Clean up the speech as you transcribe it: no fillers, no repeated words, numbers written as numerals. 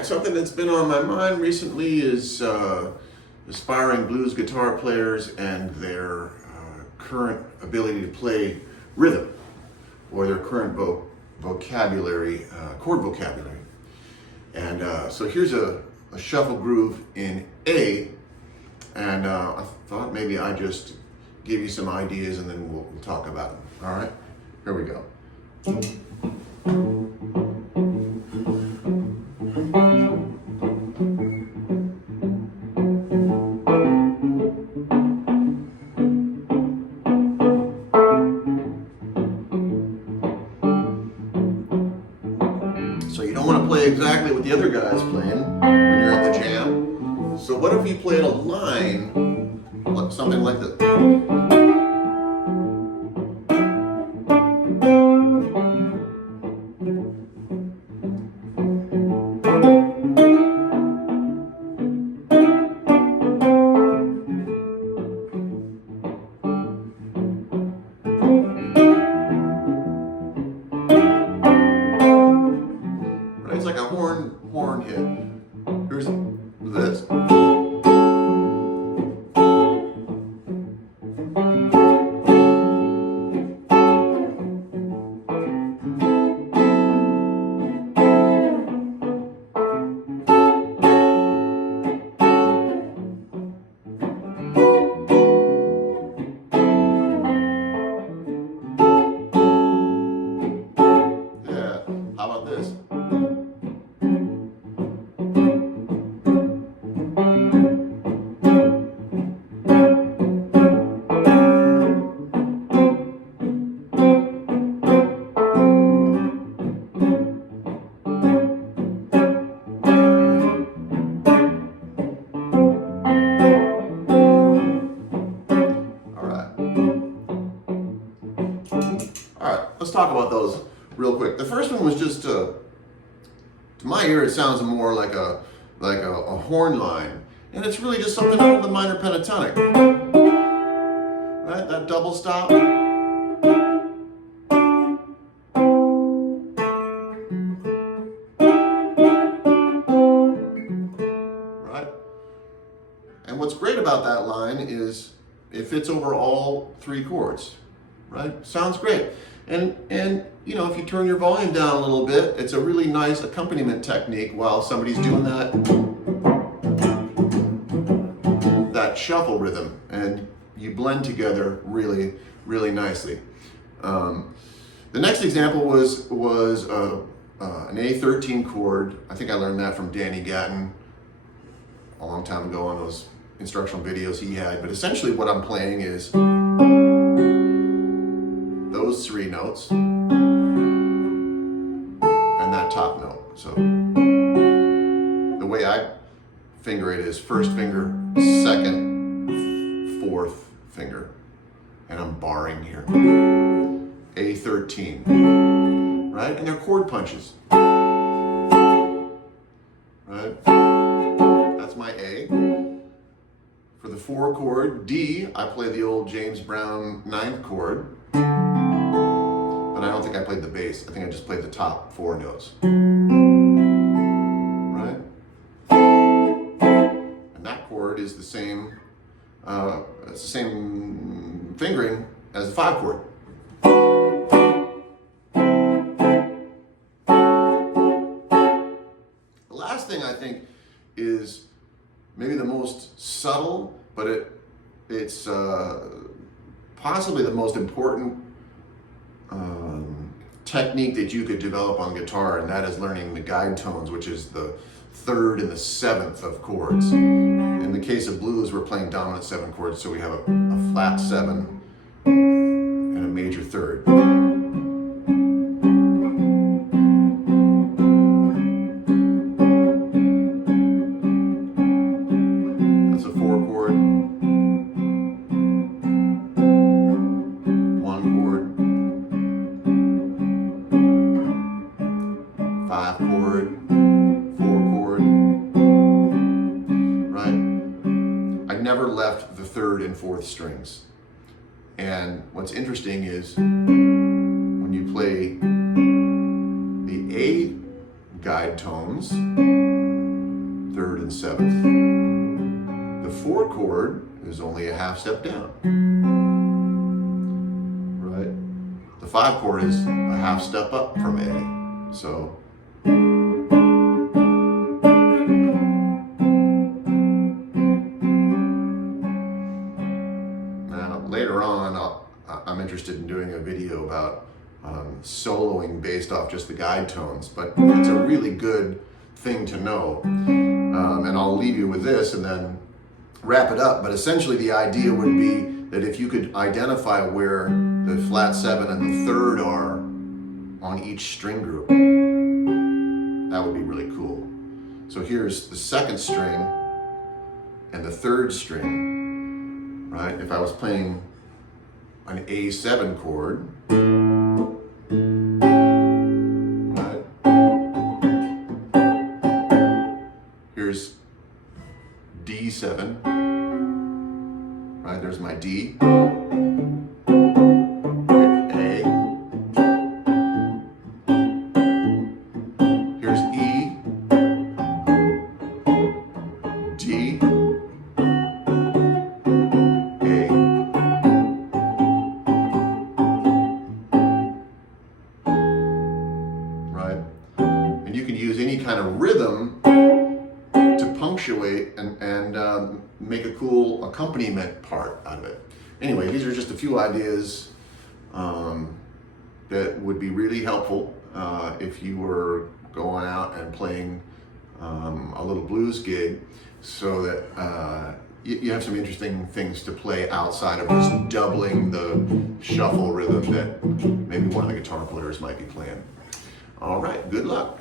right, something that's been on my mind recently is aspiring blues guitar players and their current ability to play rhythm, or their current vocabulary, chord vocabulary. And so here's a shuffle groove in A, and I thought maybe I'd just give you some ideas and then we'll talk about them. All right, here we go. So you don't want to play exactly what the other guy's playing when you're in the jam. So what if you played a line, something like this? It's like a horn hit. Here's this. Yeah, how about this? All right, let's talk about those real quick. The first one was just, to my ear, it sounds more like a horn line, and it's really just something out of the minor pentatonic, right? That double stop. Right? And what's great about that line is it fits over all three chords. Right? Sounds great. And you know, if you turn your volume down a little bit, it's a really nice accompaniment technique while somebody's doing that shuffle rhythm, and you blend together really, really nicely. The next example was an A13 chord. I think I learned that from Danny Gatton a long time ago on those instructional videos he had. But essentially what I'm playing is those three notes and that top note. So the way I finger it is first finger, second, fourth finger, and I'm barring here. A13, right? And they're chord punches, right? That's my A. For the 4 chord, D, I play the old James Brown 9th chord. But I don't think I played the bass. I think I just played the top 4 notes. Right? And that chord is the same, it's the same fingering as the 5 chord. The last thing I think is maybe the most subtle, but it's possibly the most important technique that you could develop on guitar, and that is learning the guide tones, which is the 3rd and the 7th of chords. In the case of blues, we're playing dominant 7 chords, so we have a flat 7 and a major 3rd. That's a 4 chord. 1 chord. 5 chord, 4 chord, right? I never left the 3rd and 4th strings. And what's interesting is when you play the A guide tones, third, and seventh. The 4 chord is only a half step down. Right? The 5 chord is a half step up from A. So now later on I'm interested in doing a video about soloing based off just the guide tones, but it's a really good thing to know. And I'll leave you with this and then wrap it up. But essentially the idea would be that if you could identify where the flat 7 and the 3rd are on each string group, that would be really cool. So here's the 2nd string and the 3rd string, right? If I was playing an A7 chord, right? Here's D7, right? There's my D. A. Here's E. D. And you can use any kind of rhythm to punctuate and make a cool accompaniment part out of it. Anyway, these are just a few ideas that would be really helpful if you were going out and playing a little blues gig, so that you have some interesting things to play outside of just doubling the shuffle rhythm that maybe one of the guitar players might be playing. All right, good luck.